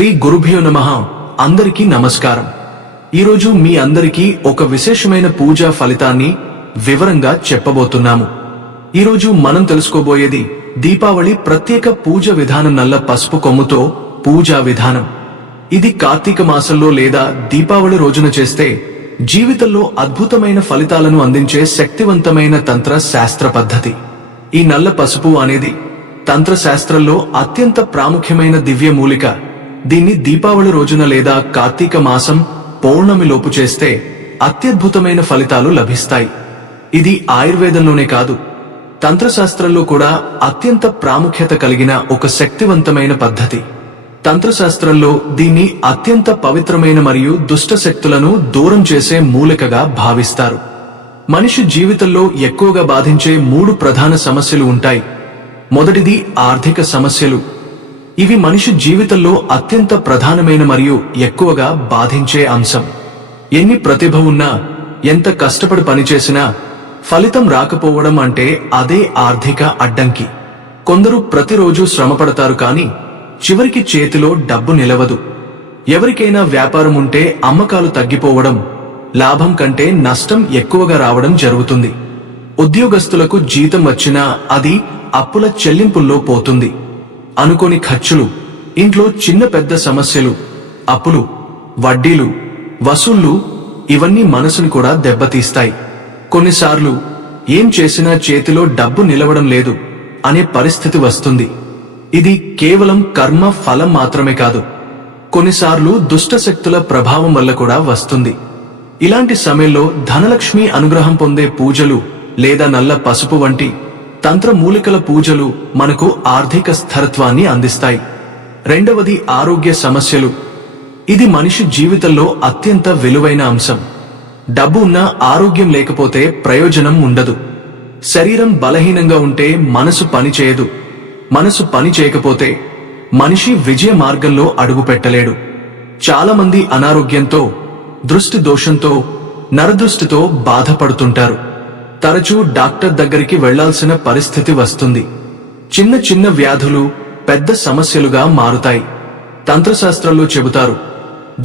శ్రీ గురుభ్యో నమః. అందరికీ నమస్కారం. ఈరోజు మీ అందరికీ ఒక విశేషమైన పూజా ఫలితాన్ని వివరంగా చెప్పబోతున్నాము. ఈరోజు మనం తెలుసుకోబోయేది దీపావళి ప్రత్యేక పూజ విధానం. నల్ల పసుపు కొమ్ముతో పూజా విధానం. ఇది కార్తీక మాసంలో లేదా దీపావళి రోజున చేస్తే జీవితంలో అద్భుతమైన ఫలితాలను అందించే శక్తివంతమైన తంత్ర శాస్త్ర పద్ధతి. ఈ నల్ల పసుపు అనేది తంత్రశాస్త్రంలో అత్యంత ప్రాముఖ్యమైన దివ్య మూలిక. దీన్ని దీపావళి రోజున లేదా కార్తీక మాసం పౌర్ణమిలోపు చేస్తే అత్యద్భుతమైన ఫలితాలు లభిస్తాయి. ఇది ఆయుర్వేదంలోనే కాదు, తంత్రశాస్త్రంలో కూడా అత్యంత ప్రాముఖ్యత కలిగిన ఒక శక్తివంతమైన పద్ధతి. తంత్రశాస్త్రంలో దీన్ని అత్యంత పవిత్రమైన మరియు దుష్ట శక్తులను దూరం చేసే మూలికగా భావిస్తారు. మనిషి జీవితంలో ఎక్కువగా బాధించే 3 ప్రధాన సమస్యలు ఉంటాయి. మొదటిది ఆర్థిక సమస్యలు. ఇవి మనిషి జీవితంలో అత్యంత ప్రధానమైన మరియు ఎక్కువగా బాధించే అంశం. ఎన్ని ప్రతిభ ఉన్నా, ఎంత కష్టపడి పనిచేసినా ఫలితం రాకపోవడం అంటే అదే ఆర్థిక అడ్డంకి. కొందరు ప్రతిరోజు శ్రమపడతారు, కానీ చివరికి చేతిలో డబ్బు నిలవదు. ఎవరికైనా వ్యాపారం ఉంటే అమ్మకాలు తగ్గిపోవడం, లాభం కంటే నష్టం ఎక్కువగా రావడం జరుగుతుంది. ఉద్యోగస్తులకు జీతం వచ్చినా అది అప్పుల చెల్లింపుల్లో పోతుంది. అనుకోని ఖర్చులు, ఇంట్లో చిన్న పెద్ద సమస్యలు, అప్పులు, వడ్డీలు, వసూళ్లు, ఇవన్నీ మనసుని కూడా దెబ్బతీస్తాయి. కొన్నిసార్లు ఏం చేసినా చేతిలో డబ్బు నిలవడం లేదు అనే పరిస్థితి వస్తుంది. ఇది కేవలం కర్మ ఫలం మాత్రమే కాదు, కొన్నిసార్లు దుష్టశక్తుల ప్రభావం వల్ల కూడా వస్తుంది. ఇలాంటి సమయంలో ధనలక్ష్మి అనుగ్రహం పొందే పూజలు లేదా నల్ల పసుపు వంటి తంత్ర మూలికల పూజలు మనకు ఆర్థిక స్థిరత్వాన్ని అందిస్తాయి. రెండవది ఆరోగ్య సమస్యలు. ఇది మనిషి జీవితంలో అత్యంత విలువైన అంశం. డబ్బు ఉన్నా ఆరోగ్యం లేకపోతే ప్రయోజనం ఉండదు. శరీరం బలహీనంగా ఉంటే మనసు పనిచేయదు. మనసు పని చేయకపోతే మనిషి విజయ మార్గంలో అడుగు పెట్టలేడు. చాలా మంది అనారోగ్యంతో, దృష్టి దోషంతో, నరదృష్టితో బాధపడుతుంటారు. తరచూ డాక్టర్ దగ్గరికి వెళ్లాల్సిన పరిస్థితి వస్తుంది. చిన్న చిన్న వ్యాధులు పెద్ద సమస్యలుగా మారుతాయి. తంత్రశాస్త్రంలో చెబుతారు,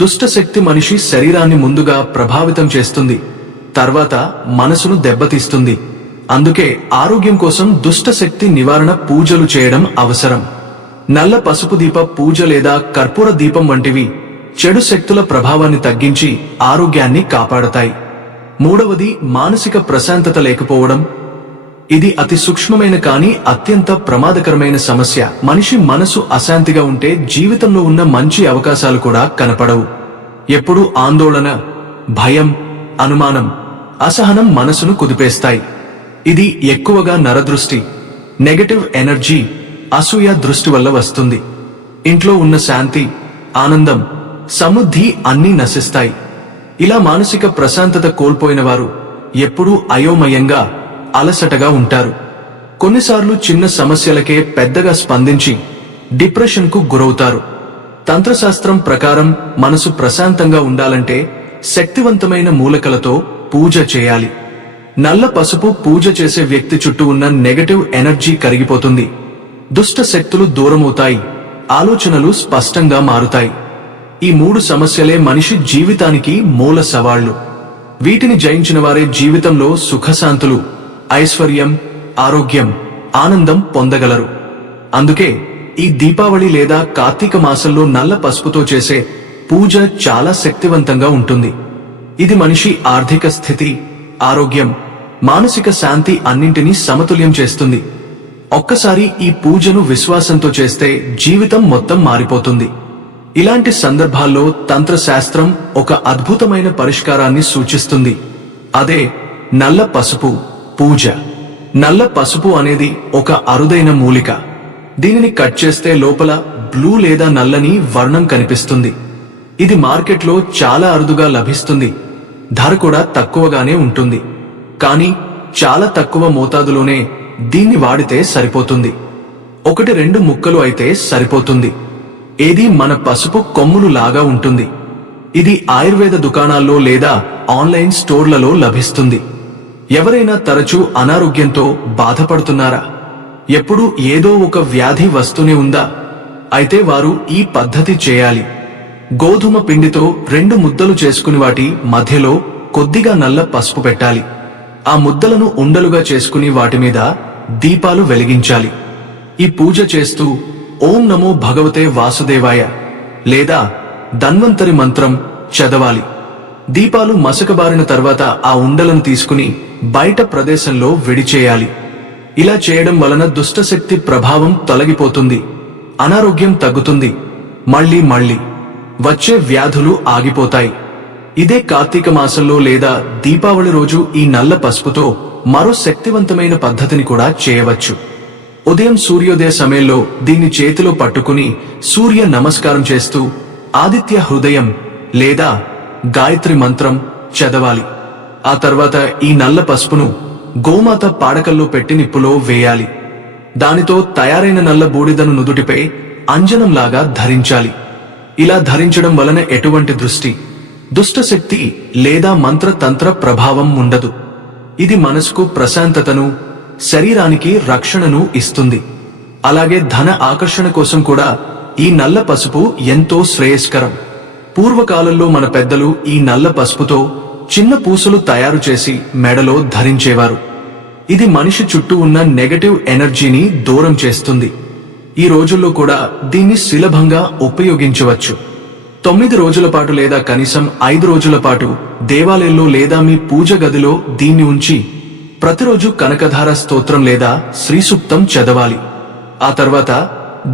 దుష్టశక్తి మనిషి శరీరాన్ని ముందుగా ప్రభావితం చేస్తుంది, తర్వాత మనసును దెబ్బతీస్తుంది. అందుకే ఆరోగ్యం కోసం దుష్టశక్తి నివారణ పూజలు చేయడం అవసరం. నల్ల పసుపు దీప పూజ లేదా కర్పూర దీపం వంటివి చెడు శక్తుల ప్రభావాన్ని తగ్గించి ఆరోగ్యాన్ని కాపాడతాయి. మూడవది మానసిక ప్రశాంతత లేకపోవడం. ఇది అతి సూక్ష్మమైన కానీ అత్యంత ప్రమాదకరమైన సమస్య. మనిషి మనసు అశాంతిగా ఉంటే జీవితంలో ఉన్న మంచి అవకాశాలు కూడా కనపడవు. ఎప్పుడూ ఆందోళన, భయం, అనుమానం, అసహనం మనసును కుదిపేస్తాయి. ఇది ఎక్కువగా నరదృష్టి, నెగటివ్ ఎనర్జీ, అసూయ దృష్టి వల్ల వస్తుంది. ఇంట్లో ఉన్న శాంతి, ఆనందం, సమృద్ధి అన్నీ నశిస్తాయి. ఇలా మానసిక ప్రశాంతత కోల్పోయిన వారు ఎప్పుడూ అయోమయంగా, అలసటగా ఉంటారు. కొన్నిసార్లు చిన్న సమస్యలకే పెద్దగా స్పందించి డిప్రెషన్కు గురవుతారు. తంత్రశాస్త్రం ప్రకారం మనసు ప్రశాంతంగా ఉండాలంటే శక్తివంతమైన మూలికలతో పూజ చేయాలి. నల్ల పసుపు పూజ చేసే వ్యక్తి చుట్టూ ఉన్న నెగటివ్ ఎనర్జీ కరిగిపోతుంది. దుష్ట శక్తులు దూరమవుతాయి, ఆలోచనలు స్పష్టంగా మారుతాయి. ఈ 3 సమస్యలే మనిషి జీవితానికి మూల సవాళ్లు. వీటిని జయించిన వారే జీవితంలో సుఖశాంతులు, ఐశ్వర్యం, ఆరోగ్యం, ఆనందం పొందగలరు. అందుకే ఈ దీపావళి లేదా కార్తీక మాసంలో నల్ల పసుపుతో చేసే పూజ చాలా శక్తివంతంగా ఉంటుంది. ఇది మనిషి ఆర్థిక స్థితి, ఆరోగ్యం, మానసిక శాంతి అన్నింటినీ సమతుల్యం చేస్తుంది. ఒక్కసారి ఈ పూజను విశ్వాసంతో చేస్తే జీవితం మొత్తం మారిపోతుంది. ఇలాంటి సందర్భాల్లో తంత్రశాస్త్రం ఒక అద్భుతమైన పరిష్కారాన్ని సూచిస్తుంది. అదే నల్ల పసుపు పూజ. నల్ల పసుపు అనేది ఒక అరుదైన మూలిక. దీనిని కట్ చేస్తే లోపల బ్లూ లేదా నల్లని వర్ణం కనిపిస్తుంది. ఇది మార్కెట్లో చాలా అరుదుగా లభిస్తుంది. ధర కూడా తక్కువగానే ఉంటుంది. కానీ చాలా తక్కువ మోతాదులోనే దీన్ని వాడితే సరిపోతుంది. 1-2 ముక్కలు అయితే సరిపోతుంది. ఏది మన పసుపు కొమ్ములు లాగా ఉంటుంది. ఇది ఆయుర్వేద దుకాణాల్లో లేదా ఆన్లైన్ స్టోర్లలో లభిస్తుంది. ఎవరైనా తరచూ అనారోగ్యంతో బాధపడుతున్నారా? ఎప్పుడూ ఏదో ఒక వ్యాధి వస్తూనే ఉందా? అయితే వారు ఈ పద్ధతి చేయాలి. గోధుమ పిండితో 2 ముద్దలు చేసుకుని వాటి మధ్యలో కొద్దిగా నల్ల పసుపు పెట్టాలి. ఆ ముద్దలను ఉండలుగా చేసుకుని వాటి మీద దీపాలు వెలిగించాలి. ఈ పూజ చేస్తూ ఓం నమో భగవతే వాసుదేవాయ లేదా ధన్వంతరి మంత్రం చదవాలి. దీపాలు మసకబారిన తర్వాత ఆ ఉండలను తీసుకుని బయట ప్రదేశంలో విడిచేయాలి. ఇలా చేయడం వలన దుష్టశక్తి ప్రభావం తొలగిపోతుంది, అనారోగ్యం తగ్గుతుంది, మళ్ళీ వచ్చే వ్యాధులు ఆగిపోతాయి. ఇదే కార్తీక మాసంలో లేదా దీపావళి రోజు ఈ నల్ల పసుపుతో మరో శక్తివంతమైన పద్ధతిని కూడా చేయవచ్చు. ఉదయం సూర్యోదయ సమయంలో దీన్ని చేతిలో పట్టుకుని సూర్య నమస్కారం చేస్తూ ఆదిత్య హృదయం లేదా గాయత్రి మంత్రం చదవాలి. ఆ తర్వాత ఈ నల్ల పసుపును గోమాత పాడకల్లో పెట్టి నిప్పులో వేయాలి. దానితో తయారైన నల్ల బూడిదను నుదుటిపై అంజనంలాగా ధరించాలి. ఇలా ధరించడం వలన ఎటువంటి దృష్టి, దుష్టశక్తి లేదా మంత్రతంత్ర ప్రభావం ఉండదు. ఇది మనసుకు ప్రశాంతతను, శరీరానికి రక్షణను ఇస్తుంది. అలాగే ధన ఆకర్షణ కోసం కూడా ఈ నల్ల పసుపు ఎంతో శ్రేయస్కరం. పూర్వకాలంలో మన పెద్దలు ఈ నల్ల పసుపుతో చిన్న పూసలు తయారు చేసి మెడలో ధరించేవారు. ఇది మనిషి చుట్టూ ఉన్న నెగటివ్ ఎనర్జీని దూరం చేస్తుంది. ఈ రోజుల్లో కూడా దీన్ని సులభంగా ఉపయోగించవచ్చు. 9 రోజుల పాటు లేదా కనీసం 5 రోజుల పాటు దేవాలయంలో లేదా మీ పూజ గదిలో దీన్ని ఉంచి ప్రతిరోజు కనకధార స్తోత్రం లేదా శ్రీ సూక్తం చదవాలి. ఆ తర్వాత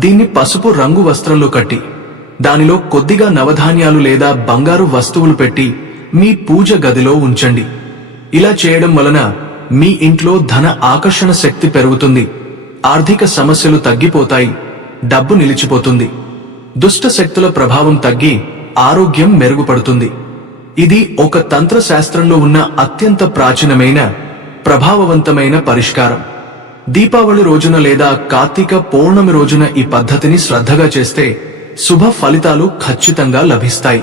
దీన్ని పసుపు రంగు వస్త్రంలో కట్టి దానిలో కొద్దిగా నవధాన్యాలు లేదా బంగారు వస్తువులు పెట్టి మీ పూజ గదిలో ఉంచండి. ఇలా చేయడం వలన మీ ఇంట్లో ధన ఆకర్షణ శక్తి పెరుగుతుంది, ఆర్థిక సమస్యలు తగ్గిపోతాయి, డబ్బు నిలిచిపోతుంది, దుష్ట శక్తుల ప్రభావం తగ్గి ఆరోగ్యం మెరుగుపడుతుంది. ఇది ఒక తంత్ర శాస్త్రంలో ఉన్న అత్యంత ప్రాచీనమైన ప్రభావవంతమైన పరిష్కారం. దీపావళి రోజున లేదా కార్తీక పౌర్ణమి రోజున ఈ పద్ధతిని శ్రద్ధగా చేస్తే శుభ ఫలితాలు ఖచ్చితంగా లభిస్తాయి.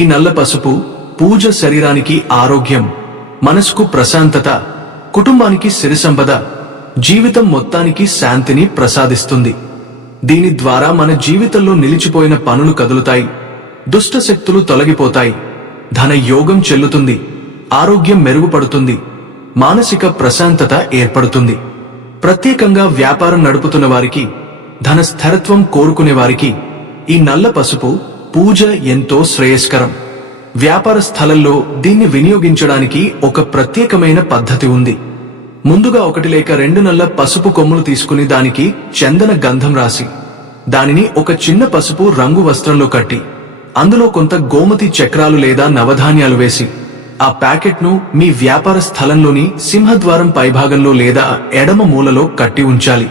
ఈ నల్ల పసుపు పూజ శరీరానికి ఆరోగ్యం, మనసుకు ప్రశాంతత, కుటుంబానికి సిరి సంపద, జీవితం మొత్తానికి శాంతిని ప్రసాదిస్తుంది. దీని ద్వారా మన జీవితంలో నిలిచిపోయిన పనులు కదులుతాయి, దుష్ట శక్తులు తొలగిపోతాయి, ధన యోగం చెల్లుతుంది, ఆరోగ్యం మెరుగుపడుతుంది, మానసిక ప్రశాంతత ఏర్పడుతుంది. ప్రత్యేకంగా వ్యాపారం నడుపుతున్న వారికి, ధన స్థిరత్వం కోరుకునే వారికి ఈ నల్ల పసుపు పూజ ఎంతో శ్రేయస్కరం. వ్యాపార స్థలంలో దీన్ని వినియోగించడానికి ఒక ప్రత్యేకమైన పద్ధతి ఉంది. ముందుగా 1 లేక 2 నల్ల పసుపు కొమ్ములు తీసుకుని దానికి చందన గంధం రాసి దానిని ఒక చిన్న పసుపు రంగు వస్త్రంలో కట్టి అందులో కొంత గోమతి చక్రాలు లేదా నవధాన్యాలు వేసి ఆ ప్యాకెట్ను మీ వ్యాపార స్థలంలోని సింహద్వారం పైభాగంలో లేదా ఎడమ మూలలో కట్టి ఉంచాలి.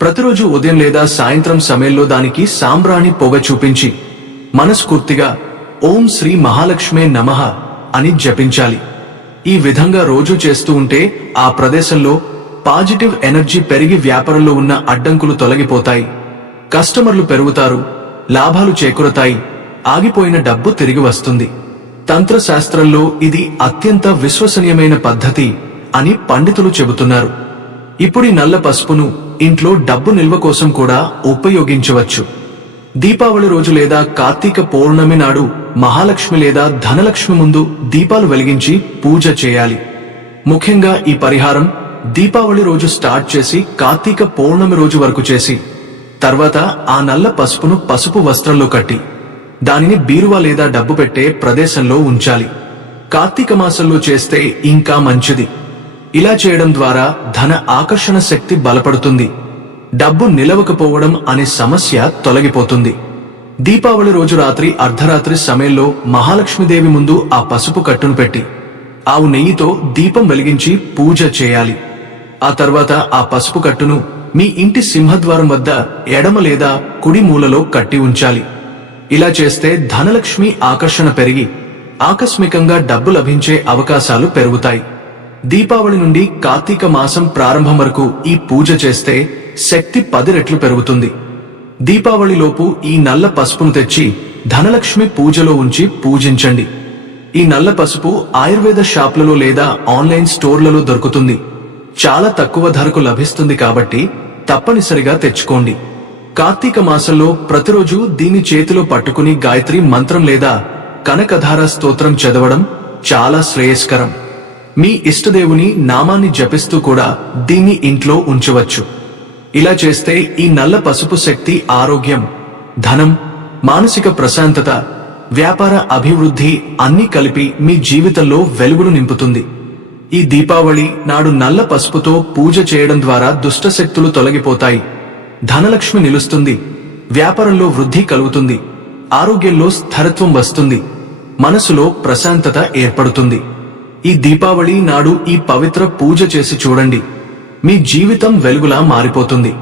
ప్రతిరోజు ఉదయం లేదా సాయంత్రం సమయంలో దానికి సాంబ్రాణి పొగ చూపించి మనస్ఫూర్తిగా ఓం శ్రీ మహాలక్ష్మే నమః అని జపించాలి. ఈ విధంగా రోజు చేస్తూ ఉంటే ఆ ప్రదేశంలో పాజిటివ్ ఎనర్జీ పెరిగి వ్యాపారంలో ఉన్న అడ్డంకులు తొలగిపోతాయి, కస్టమర్లు పెరుగుతారు, లాభాలు చేకూరతాయి, ఆగిపోయిన డబ్బు తిరిగి వస్తుంది. తంత్రశాస్త్రంలో ఇది అత్యంత విశ్వసనీయమైన పద్ధతి అని పండితులు చెబుతున్నారు. ఇప్పుడు ఈ నల్ల పసుపును ఇంట్లో డబ్బు నిల్వ కోసం కూడా ఉపయోగించవచ్చు. దీపావళి రోజు లేదా కార్తీక పౌర్ణమి నాడు మహాలక్ష్మి లేదా ధనలక్ష్మి ముందు దీపాలు వెలిగించి పూజ చేయాలి. ముఖ్యంగా ఈ పరిహారం దీపావళి రోజు స్టార్ట్ చేసి కార్తీక పౌర్ణమి రోజు వరకు చేసి తర్వాత ఆ నల్ల పసుపును పసుపు వస్త్రంలో కట్టి దానిని బీరువా లేదా డబ్బు పెట్టే ప్రదేశంలో ఉంచాలి. కార్తీక మాసంలో చేస్తే ఇంకా మంచిది. ఇలా చేయడం ద్వారా ధన ఆకర్షణ శక్తి బలపడుతుంది, డబ్బు నిలవకపోవడం అనే సమస్య తొలగిపోతుంది. దీపావళి రోజు రాత్రి అర్ధరాత్రి సమయంలో మహాలక్ష్మీదేవి ముందు ఆ పసుపు కట్టును పెట్టి ఆవు నెయ్యితో దీపం వెలిగించి పూజ చేయాలి. ఆ తర్వాత ఆ పసుపు కట్టును మీ ఇంటి సింహద్వారం వద్ద ఎడమ లేదా కుడి మూలలో కట్టి ఉంచాలి. ఇలా చేస్తే ధనలక్ష్మి ఆకర్షణ పెరిగి ఆకస్మికంగా డబ్బు లభించే అవకాశాలు పెరుగుతాయి. దీపావళి నుండి కార్తీక మాసం ప్రారంభం వరకు ఈ పూజ చేస్తే శక్తి 10 రెట్లు పెరుగుతుంది. దీపావళిలోపు ఈ నల్ల పసుపును తెచ్చి ధనలక్ష్మి పూజలో ఉంచి పూజించండి. ఈ నల్ల పసుపు ఆయుర్వేద షాపులలో లేదా ఆన్లైన్ స్టోర్లలో దొరుకుతుంది. చాలా తక్కువ ధరకు లభిస్తుంది కాబట్టి తప్పనిసరిగా తెచ్చుకోండి. కార్తీక మాసంలో ప్రతిరోజు దీన్ని చేతిలో పట్టుకుని గాయత్రి మంత్రం లేదా కనకధార స్తోత్రం చదవడం చాలా శ్రేయస్కరం. మీ ఇష్టదేవుని నామాన్ని జపిస్తూ కూడా దీన్ని ఇంట్లో ఉంచవచ్చు. ఇలా చేస్తే ఈ నల్ల పసుపు శక్తి ఆరోగ్యం, ధనం, మానసిక ప్రశాంతత, వ్యాపార అభివృద్ధి అన్నీ కలిపి మీ జీవితంలో వెలుగును నింపుతుంది. ఈ దీపావళి నాడు నల్ల పసుపుతో పూజ చేయడం ద్వారా దుష్టశక్తులు తొలగిపోతాయి, ధనలక్ష్మి నిలుస్తుంది, వ్యాపారంలో వృద్ధి కలుగుతుంది, ఆరోగ్యంలో స్థిరత్వం వస్తుంది, మనసులో ప్రశాంతత ఏర్పడుతుంది. ఈ దీపావళి నాడు ఈ పవిత్ర పూజ చేసి చూడండి, మీ జీవితం వెలుగులా మారిపోతుంది.